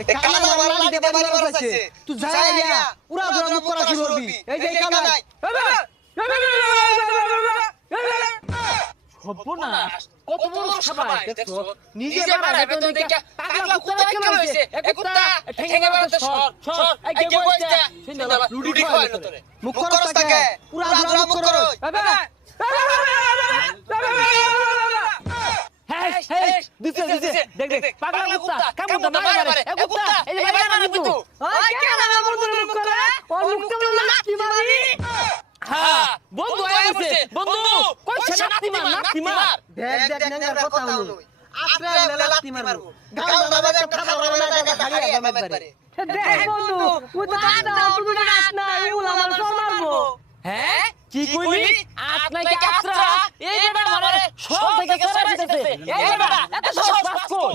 এ কানা মারা দিতে পারি বলছে তুই যাই না পুরা ধরে মুখ করা শুরু করবি এই যে কানা সর্বনাশ কত বড় সবাই দেখছো নিজে মারা বেতন দেখে পাগলা কুত্তা কেন হইছে এ কুত্তা ঠেঙ্গে মারতে সর সর এই কে কইতা শুনলা লুডি কইলো তোরে মুখ করস তাকে পুরা ধরে মুখ করো দিছে দেখ দেখ পাগলা কুত্তা কামুদা মারে এ কুত্তা এই যে মারে কিন্তু ওই কেন আমার মুখ করে ওর মুখ তো লাঠি মারি হ্যাঁ বন্ধু আইছে বন্ধু কইছে নাতি মার দেখ দেখ নেঙ্গার কথা হলো আত্রে লাত্তি মারবো গাল দাবে একটা খাবার না খালি আগে মারবে দেখ বন্ধু ও তো দাদা তুমি নাচ না এগুলো আমার সব মারবো হ্যাঁ কি কইলি আত্মা কি আত্রা এই বেটা মারে সব থেকে সরা দিতেছে এই বেটা এত সহজ পাস কই